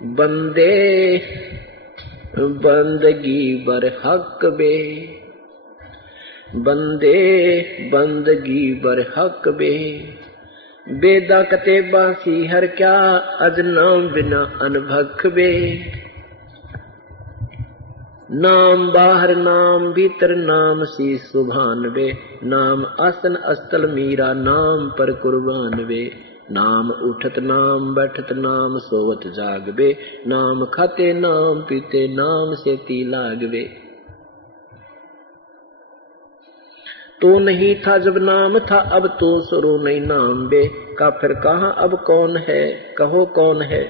बंदे बंदगी बर हक बे, बंदे बंदगी बर हक बे, बेदा कते बासी हर क्या अजनाम बिना अनभख बे। नाम बाहर नाम भीतर नाम सी सुभान बे, नाम आसन अस्तल मीरा नाम पर कुर्बान बे। नाम उठत नाम बैठत नाम सोवत जाग बे, नाम खाते नाम पीते नाम से ती लाग बे। तो नहीं था जब नाम था अब तो शुरू नहीं नाम बे, काफिर कहाँ अब कौन है कहो कौन है,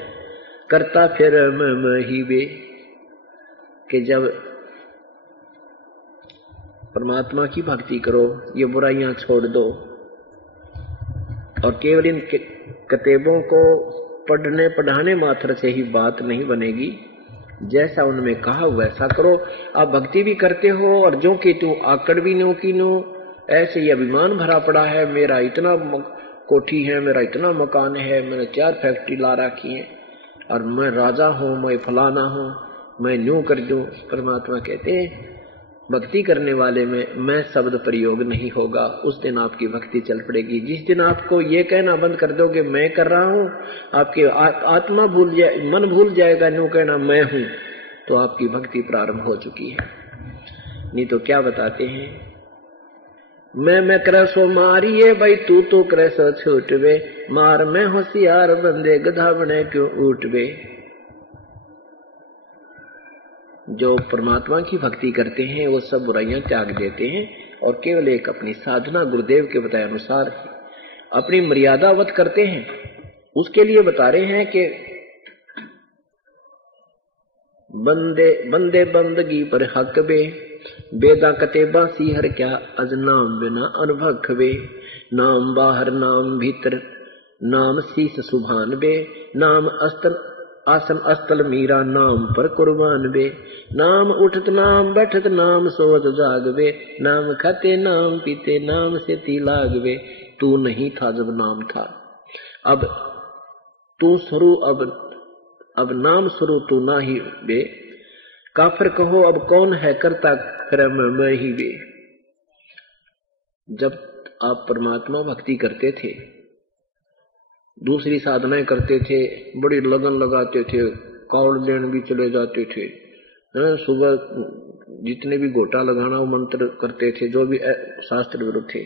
करता फिर मैं ही बे। कि जब परमात्मा की भक्ति करो, ये बुराइयां छोड़ दो और केवल इन किताबों को पढ़ने पढ़ाने मात्र से ही बात नहीं बनेगी, जैसा उनमें कहा वैसा करो। आप भक्ति भी करते हो और जो कि तू आकड़ भी नो की नो, ऐसे ही अभिमान भरा पड़ा है, मेरा इतना कोठी है, मेरा इतना मकान है, मैंने 4 फैक्ट्री ला रखी है और मैं राजा हूं, मैं फलाना हूं, मैं यूं कर दूं। परमात्मा कहते हैं भक्ति करने वाले में मैं शब्द प्रयोग नहीं होगा, उस दिन आपकी भक्ति चल पड़ेगी। जिस दिन आपको ये कहना बंद कर दोगे मैं कर रहा हूं, आपकी आत्मा भूल जाए, मन भूल जाएगा यूं कहना मैं हूं, तो आपकी भक्ति प्रारंभ हो चुकी है। नहीं तो क्या बताते हैं, मैं करे सो मारिए भाई तू तो करे सो छूट बे, मार में होशियार बंदे गधा बने क्यों उठ बे। जो परमात्मा की भक्ति करते हैं वो सब बुराइयां त्याग देते हैं और केवल एक अपनी साधना गुरुदेव के बताए अनुसार अपनी मर्यादावत करते हैं। उसके लिए बता रहे हैं कि बंदे बंदे बंदगी पर हक बे, बेदा कतेबा सीहर क्या अजनाम बिना अनभख बे। नाम बाहर नाम भीतर नाम शीस सुभान बे, नाम अस्तर आसन अस्तल मीरा नाम पर कुर्बान बे। नाम उठत नाम बैठत नाम सोवत जाग बे, नाम खाते नाम पीते नाम से ती लाग बे। तू नहीं था जब नाम था, अब तू शुरू अब नाम शुरू तू ना ही बे, काफिर कहो अब कौन है करता फिर मैं ही बे। जब आप परमात्मा भक्ति करते थे, दूसरी साधनाएं करते थे, बड़ी लगन लगाते थे, कावड़ लेन भी चले जाते थे, सुबह जितने भी गोटा लगाना वो मंत्र करते थे जो भी शास्त्र विरुद्ध थे।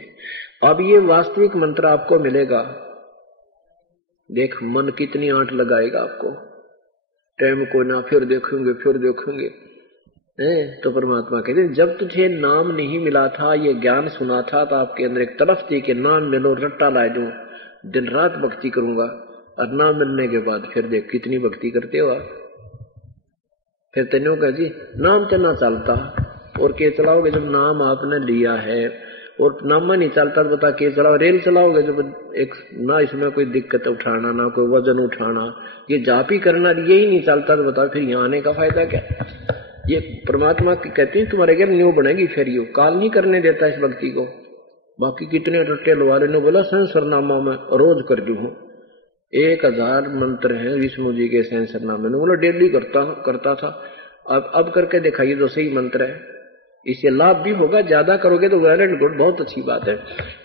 अब ये वास्तविक मंत्र आपको मिलेगा, देख मन कितनी आंट लगाएगा आपको, टाइम को ना फिर देखेंगे तो परमात्मा कहते हैं जब तुझे नाम नहीं मिला था, ये ज्ञान सुना था, तो आपके अंदर एक तरफ थी कि नाम मिलो रट्टा ला दूं, दिन रात भक्ति करूंगा, और नाम मिलने के बाद फिर देख कितनी भक्ति करते हो आप। फिर तेनों का जी नाम तो ना चलता और के चलाओगे जब नाम आपने लिया है, और नाम नहीं चलता तो बता के चलाओ, रेल चलाओगे जब एक ना इसमें कोई दिक्कत उठाना ना कोई वजन उठाना, ये जाप ही करना यही नहीं चलता तो बता फिर यहाँ आने का फायदा क्या। ये परमात्मा की कहती है तुम्हारे क्या न्यू बनेगी, फिर यू काल नहीं करने देता इस भक्ति को। बाकी कितने रट्टे लवाले ने बोला सहस्रनामा में रोज कर दू हूं, 1000 मंत्र हैं विष्णु जी के सहस्रनामे में, बोला डेली करता था, अब करके दिखाइए जो सही मंत्र है, इससे लाभ भी होगा, ज्यादा करोगे तो वेल एंड गुड, बहुत अच्छी बात है,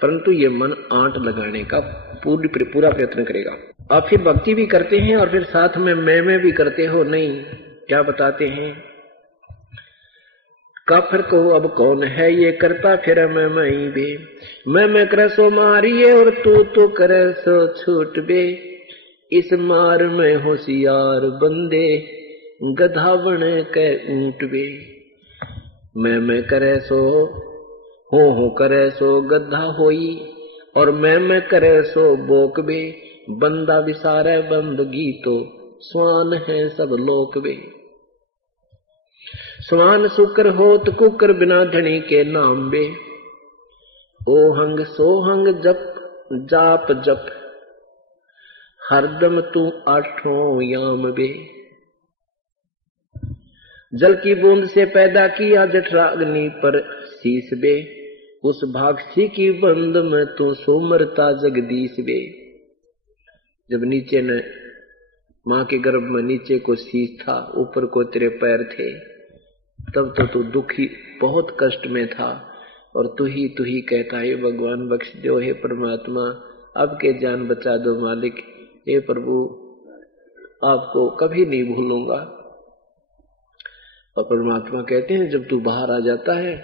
परंतु ये मन आंट लगाने का पूरा प्रयत्न करेगा। आप फिर भक्ति भी करते हैं और फिर साथ में मैं भी करते हो, नहीं क्या बताते हैं, काफिर को अब कौन है ये करता फिर मैं ही बे। मैं करे सो मारिए और तू तो करे सो छूट बे, इस मार में होशियार बंदे गधा बने के ऊंट बे। मैं करे सो हो करे सो गधा होई, और मैं करे सो बोक बे, बंदा विसारे बंदगी तो स्वान है सब लोक बे। स्वान शुक्र होत कुकर बिना धनी के नाम बे, ओहंग सोहंग जप जाप जप हरदम तू आठों याम बे। जल की बूंद से पैदा किया जठराग्नि पर शीश बे, उस भागसी की बंद में तू सोमरता जगदीश बे। जब नीचे ने माँ के गर्भ में नीचे को शीश था, ऊपर को तेरे पैर थे, तब तो तू दुखी बहुत कष्ट में था, और तू ही कहता है भगवान बख्श दो, हे परमात्मा अब के जान बचा दो मालिक, हे प्रभु आपको कभी नहीं भूलूंगा। और परमात्मा कहते हैं जब तू बाहर आ जाता है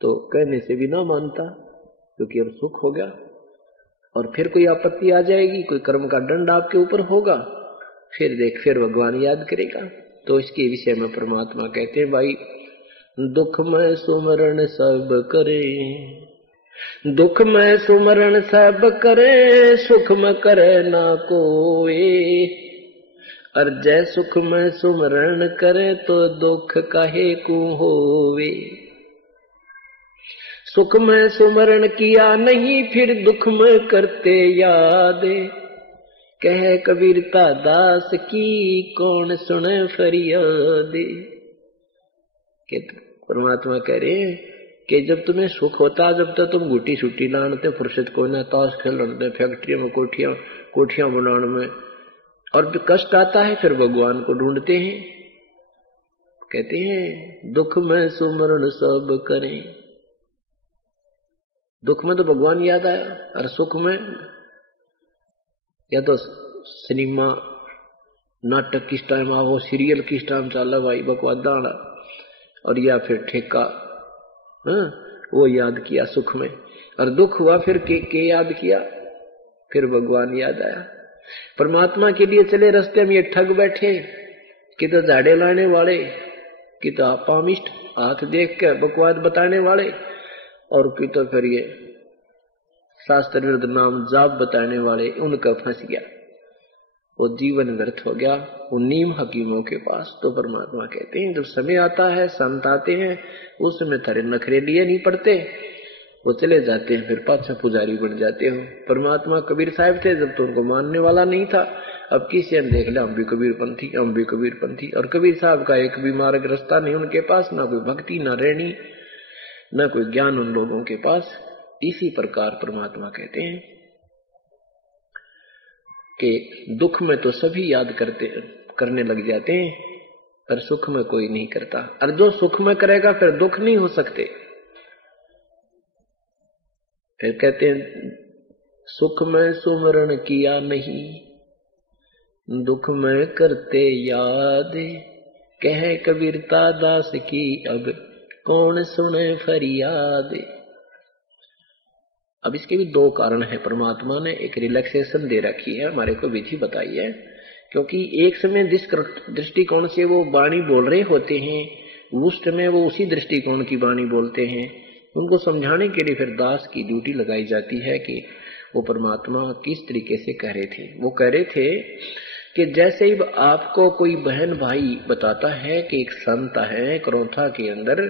तो कहने से भी ना मानता, क्योंकि अब सुख हो गया, और फिर कोई आपत्ति आ जाएगी, कोई कर्म का दंड आपके ऊपर होगा, फिर देख फिर भगवान याद करेगा। तो इसके विषय में परमात्मा कहते हैं भाई दुख में सुमरण सब करे, दुख में सुमरण सब करे, सुख में करे ना कोई, और जय सुख में सुमरण करे तो दुख काहे को होवे। सुख में सुमरण किया नहीं फिर दुख में करते याद, कह कबीरता दास की कौन सुने फरियाद। परमात्मा कह रहे हैं कि जब तुम्हें सुख होता, जब तक तुम गुटी छुट्टी लानते, फुर्सत को ना, ताश खेलते, फैक्ट्री में कोठियां बनाने में, और भी कष्ट आता है फिर भगवान को ढूंढते हैं। कहते हैं दुख में सुमरण सब करें, दुख में तो भगवान याद आया, और सुख में या तो सिनेमा नाटक किस टाइम आओ, सीरियल किस टाइम चला भाई बकवादा, और या फिर ठेका, वो याद किया सुख में, और दुख हुआ फिर के याद किया, फिर भगवान याद आया। परमात्मा के लिए चले रास्ते में ये ठग बैठे, कि तो झाड़े लाने वाले, कि तो पामिष्ट हाथ देख के बकवाद बताने वाले, और कि तो फिर ये शास्त्र विरुद्ध नाम जाप बताने वाले, उनका फंस गया, वो जीवन व्यर्थ हो गया वो नीम हकीमों के पास। तो परमात्मा कहते हैं जब समय आता है, संत आते हैं, उस समय थारे नखरे लिए नहीं पड़ते, वो चले जाते हैं, फिर पाछा पुजारी बन जाते हो। परमात्मा कबीर साहब थे, जब तो उनको मानने वाला नहीं था, अब किसी ने देख लिया हम भी कबीरपंथी, हम भी कबीरपंथी, और कबीर साहब का एक भी मार्ग रास्ता नहीं उनके पास, ना कोई भक्ति, ना रहनी, ना कोई ज्ञान उन लोगों के पास। इसी प्रकार परमात्मा कहते हैं कि दुख में तो सभी याद करने लग जाते हैं, पर सुख में कोई नहीं करता, और जो सुख में करेगा फिर दुख नहीं हो सकते। फिर कहते हैं सुख में सुमरण किया नहीं, दुख में करते याद, कहे कबीरता दास की अब कौन सुने फरियाद। अब इसके भी दो कारण है, परमात्मा ने एक रिलैक्सेशन दे रखी है, हमारे को विधि बताई है, क्योंकि एक समय जिस दृष्टिकोण से वो वाणी बोल रहे होते हैं, उस समय वो उसी दृष्टिकोण की वाणी बोलते हैं। उनको समझाने के लिए फिर दास की ड्यूटी लगाई जाती है कि वो परमात्मा किस तरीके से कह रहे थे। वो कह रहे थे कि जैसे ही आपको कोई बहन भाई बताता है कि एक संत है करौथा के अंदर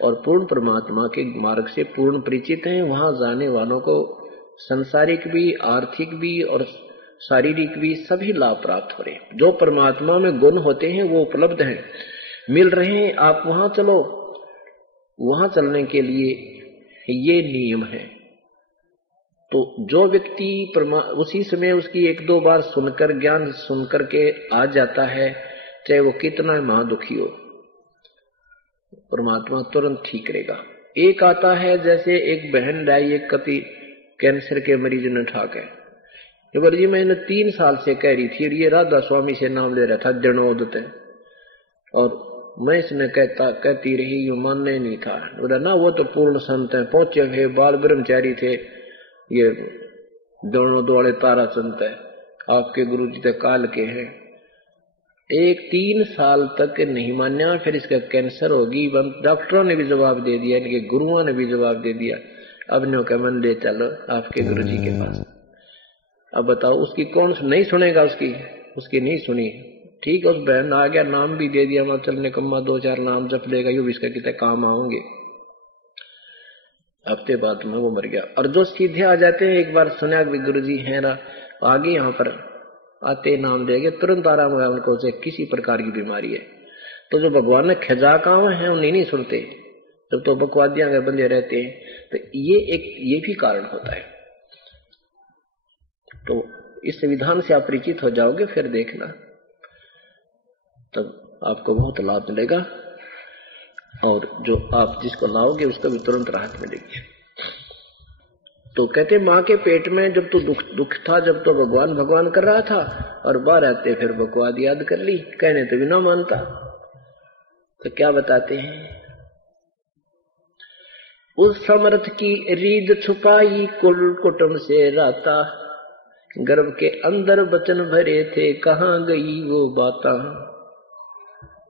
और पूर्ण परमात्मा के मार्ग से पूर्ण परिचित हैं, वहां जाने वालों को संसारिक भी, आर्थिक भी और शारीरिक भी सभी लाभ प्राप्त हो रहे हैं। जो परमात्मा में गुण होते हैं वो उपलब्ध हैं, मिल रहे हैं, आप वहां चलो। वहां चलने के लिए ये नियम है। तो जो व्यक्ति उसी समय उसकी एक दो बार सुनकर, ज्ञान सुनकर के आ जाता है, चाहे वो कितना महादुखी हो, परमात्मा तुरंत ठीक करेगा। एक आता है, जैसे एक बहन लाई, एक कति कैंसर के मरीज ने ठाक है, जी मैंने 3 साल से कह रही थी, और ये राधा स्वामी से नाम ले रहा था जनोदत, और मैं इसने कहती रही, यू मानने नहीं था। बोला ना वो तो पूर्ण संत है, पहुंचे हुए बाल ब्रह्मचारी थे, ये दोनों वाले तारा संत है, आपके गुरु जी तो काल के हैं। 3 साल तक नहीं मान्या, फिर इसका कैंसर होगी। डॉक्टरों ने भी जवाब दे दिया, इनके गुरुओं ने भी जवाब दे दिया, अब नो का मन ले चलो आपके गुरु जी के पास। अब बताओ उसकी कौन नहीं सुनेगा, उसकी नहीं सुनी। ठीक है, उस बहन आ गया, नाम भी दे दिया, वहां चलने कम्मा 2-4 नाम जप लेगा, यू इसका कितने काम आऊंगे। हफ्ते बाद में वो मर गया। और जो सीधे आ जाते हैं, एक बार सुना गुरु जी हैं आगे, यहाँ पर आते नाम देंगे, तुरंत आराम होगा उनको, से किसी प्रकार की बीमारी है। तो जो भगवान ने खजा काम है उन्हें नहीं सुनते, जब तो बकवादियां के बंदे रहते हैं। तो ये भी कारण होता है। तो इस विधान से आप परिचित हो जाओगे, फिर देखना तब आपको बहुत लाभ मिलेगा, और जो आप जिसको लाओगे उसको भी तुरंत राहत मिलेगी। तो कहते माँ के पेट में जब तो दुख था, जब तो भगवान भगवान कर रहा था, और बाहर आते फिर बकवाद याद कर ली, कहने तो भी ना मानता। तो क्या बताते हैं, उस समर्थ की रीद छुपाई कुल कुटुंब से राता, गर्भ के अंदर बचन भरे थे कहाँ गई वो बाता।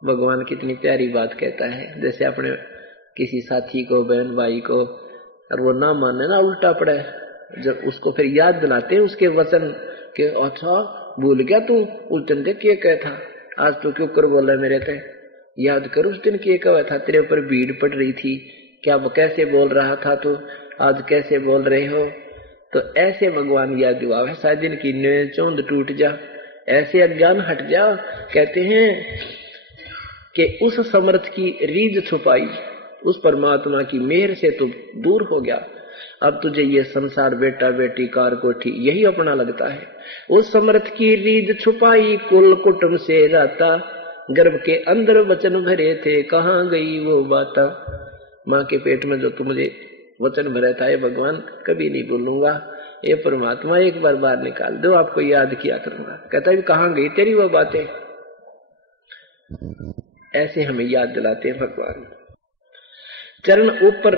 भगवान कितनी प्यारी बात कहता है, जैसे अपने किसी साथी को, बहन भाई को, और वो ना माने ना, उल्टा पड़े, जब उसको फिर याद दिलाते हैं उसके वचन के, अच्छा भूल गया तू उस दिन देख ये कहा था, आज तो क्यों कर बोला मेरे ते, याद कर उस दिन क्या कहा था, तेरे ऊपर भीड़ पड़ रही थी, क्या कैसे बोल रहा था तू, आज कैसे बोल रहे हो। तो ऐसे भगवान याद दिलावे, शायद दिन की चौंध टूट जा, ऐसे अज्ञान हट जा। कहते हैं कि उस समर्थ की रीझ छुपाई, उस परमात्मा की मेहर से तू दूर हो गया, अब तुझे ये संसार, बेटा बेटी, कार कोठी यही अपना लगता है। उस समर्थ की रीझ छुपाई कुल कुटुंब से राता, गर्भ के अंदर वचन भरे थे कहाँ गई वो बाता। माँ के पेट में जो तू मुझे वचन भरे था, ये भगवान कभी नहीं भूलूंगा, ये परमात्मा एक बार बाहर निकाल दो, आपको याद किया करूंगा। कहता है कहाँ गई तेरी वो बातें, ऐसे हमें याद दिलाते हैं भगवान। चरण ऊपर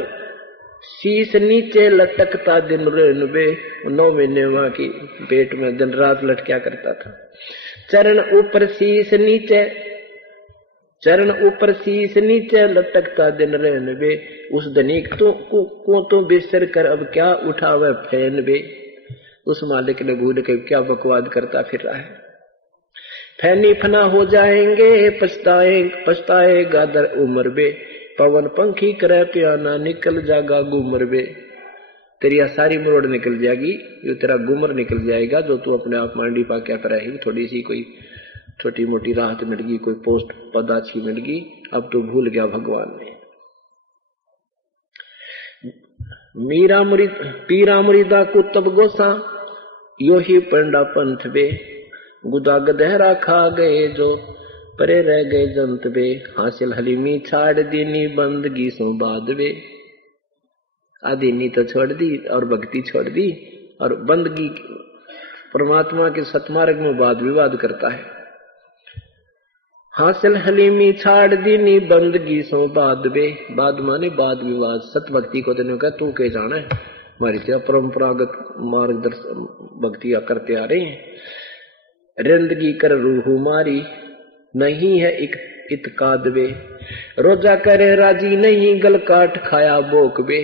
शीश नीचे लटकता दिन रेणुबे, 9 महीने माँ की पेट में दिन रात लटका करता था। चरण ऊपर शीश नीचे लटकता दिन रेणुबे, उस धनिक तो बिस्तर कर अब क्या उठावे फैन बे। उस मालिक ने भूल के क्या बकवाद करता फिर रहा है। फैनी फना हो जाएंगे पछताएगा दर उम्र बे, पवन पंखी करे प्याना निकल जागा गुमर बे। तेरी सारी मरोड़ निकल जाएगी, जो तेरा गुमर निकल जाएगा, जो तू अपने आप मांडी पा क्या कर रही, थोड़ी सी कोई छोटी मोटी राहत मिल गई, कोई पोस्ट पद अच्छी मिल गई, अब तो भूल गया भगवान ने। पीरा मुरीदा कुतब गोसा, यो ही पंडा पंथ बे, गुदा गदहरा खा गए जो परे रह गए जंत बे, हासिल हलीमी छाड़ दीनी बंदगी सो बाद बे। आदीनी तो छोड़ दी और भक्ति छोड़ दी, और बंदगी परमात्मा के सतमार्ग में वाद विवाद करता है। हासिल हलीमी छाड़ दीनी बंदगी सो बाद बे, बाद माने वाद विवाद। सत भक्ति को तेने कहा तू के जाना है, हमारी तो परंपरागत मार्गदर्शन भक्ति करते आ रहे हैं। रिंदगी कर रूह मारी नहीं है इतकाद बे, रोजा करे राजी नहीं गल काट खाया बोक बे।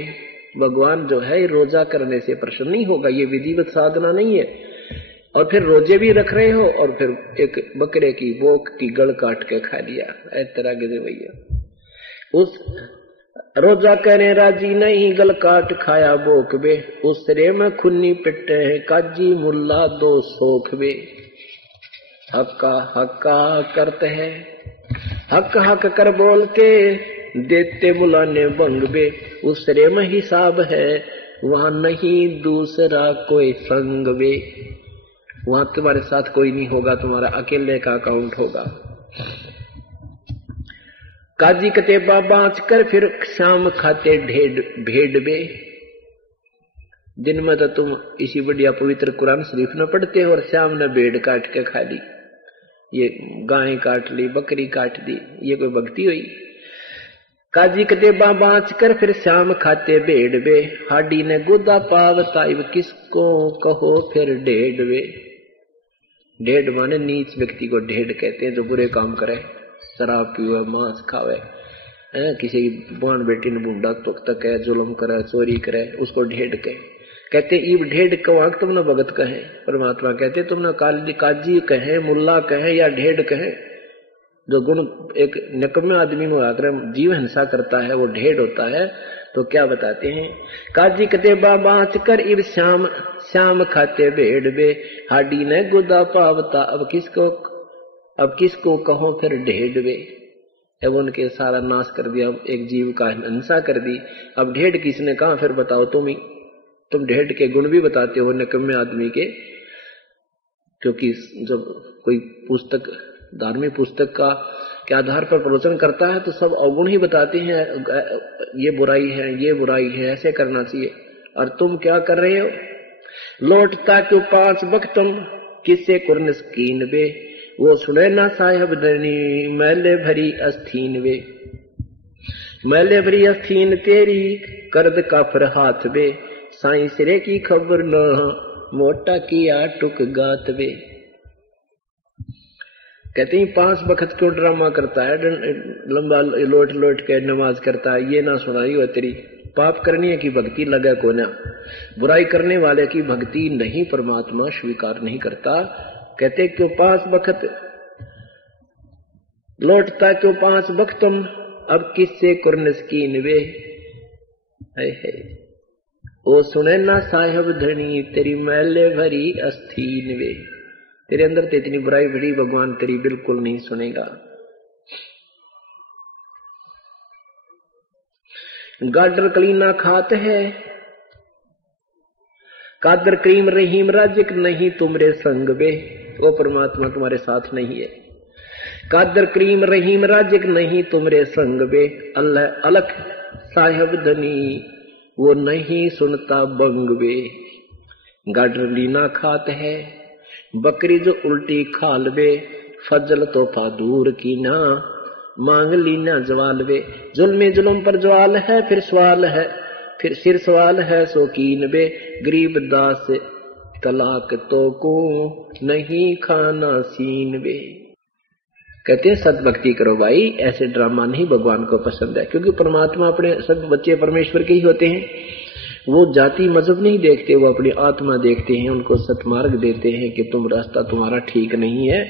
भगवान जो है रोजा करने से प्रसन्न नहीं होगा, ये विधिवत साधना नहीं है, और फिर रोजे भी रख रहे हो और फिर एक बकरे की बोक की गल काट के खा लिया, इस तरह के भैया। उस रोजा करे राजी नहीं गल काट खाया बोक बे, उस रे में खुन्नी पिट्टे हैं काजी मुल्ला दो सोख बे। हक्का करते हैं, हक कर बोल के देते मुलाने बंग बे, उस रे में हिसाब है वहां नहीं दूसरा कोई संग बे। वहां तुम्हारे साथ कोई नहीं होगा, तुम्हारा अकेले का अकाउंट होगा। काजी कतेबा बाँच कर फिर शाम खाते भेड़ बे। दिन में तो तुम इसी बढ़िया पवित्र कुरान शरीफ न पढ़ते हो, और शाम ने भेड़ काट के खा ली, ये गाय काट ली, बकरी काट दी, ये कोई भक्ति हुई। काजी कतेबा बाँच कर फिर शाम खाते भेड़ बे, हाडी ने गुदा पावता इब किसको कहो फिर ढेड़ बे। ढेड़ माने नीच व्यक्ति को ढेड़ कहते हैं, जो बुरे काम करे, शराब पीवे, मांस खावे, किसी बहन बेटी ने बूढ़ा तक है, जुल्म करे, चोरी करे, उसको ढेड़ कहते। इब ढेड़ कवाक तुमने भगत कहे, परमात्मा कहते तुमने काजी कहे, मुल्ला कहे या ढेड़ कहे। जो गुण एक निकम्मे आदमी में आकर जीव हिंसा करता है वो ढेड़ होता है। तो क्या बताते हैं, काजी कतेबा बाँच कर इब श्याम खाते भेड़ बे, हाडी ने गुदा पावता अब किसको कहो फिर ढेड़ बे। अब उनके सारा नाश कर दिया, एक जीव का हिंसा कर दी, अब ढेड़ किसने कहा फिर बताओ तुम ढेड़ के गुण भी बताते हो निकम्मे आदमी के। क्योंकि जब कोई पुस्तक धार्मिक पुस्तक का के आधार पर प्रवचन करता है तो सब अवगुण ही बताते हैं, ये बुराई है, ये बुराई है, ऐसे करना चाहिए। और तुम क्या कर रहे हो? लौटता क्यों 5 वक्तम किससे कुर्नस्कीन वे, वो सुने ना साहेब धनी मैले भरी अस्थीन वे, मैले भरी अस्थीन तेरी करद काफर हाथ वे, साई सिरे की खबर न मोटा किया टुक गात वे। कहते हैं 5 वक्त क्यों ड्रामा करता है, लंबा लोट लोट के नमाज करता है, ये ना सुनाई हो तेरी। पाप करने की भक्ति लगे को ना, बुराई करने वाले की भक्ति नहीं परमात्मा स्वीकार नहीं करता। कहते क्यों 5 वक्त लौटता क्यों 5 वक्तम अब किससे कुर्नस्कीन वे, है ओ सुने ना साहेब धनी तेरी मैले भरी अस्थीन वे। तेरे अंदर तो इतनी बुराई भरी भगवान तेरी बिल्कुल नहीं सुनेगा। गाडर कलीना खात है कादर करीम रहीम राजिक नहीं तुमरे संग वे, वो परमात्मा तुम्हारे साथ नहीं है। कादर करीम रहीम राजिक नहीं तुमरे संग वे, अल्लाह अलख साहेब धनी वो नहीं सुनता बंग वे। गाडर लीना खात है बकरी जो उल्टी खाल वे, फजल तोहफा दूर की ना मांग लीना जवाल वे। जुल्म जुल्म पर जवाल है फिर सवाल है, फिर सिर सवाल है शौकीन वे, गरीब दास तलाक तो को नहीं खाना सीन वे। कहते हैं सदभक्ति करो भाई, ऐसे ड्रामा नहीं भगवान को पसंद है, क्योंकि परमात्मा अपने सब बच्चे परमेश्वर के ही होते हैं। वो जाति मजहब नहीं देखते, वो अपनी आत्मा देखते हैं, उनको सतमार्ग देते हैं कि तुम रास्ता तुम्हारा ठीक नहीं है।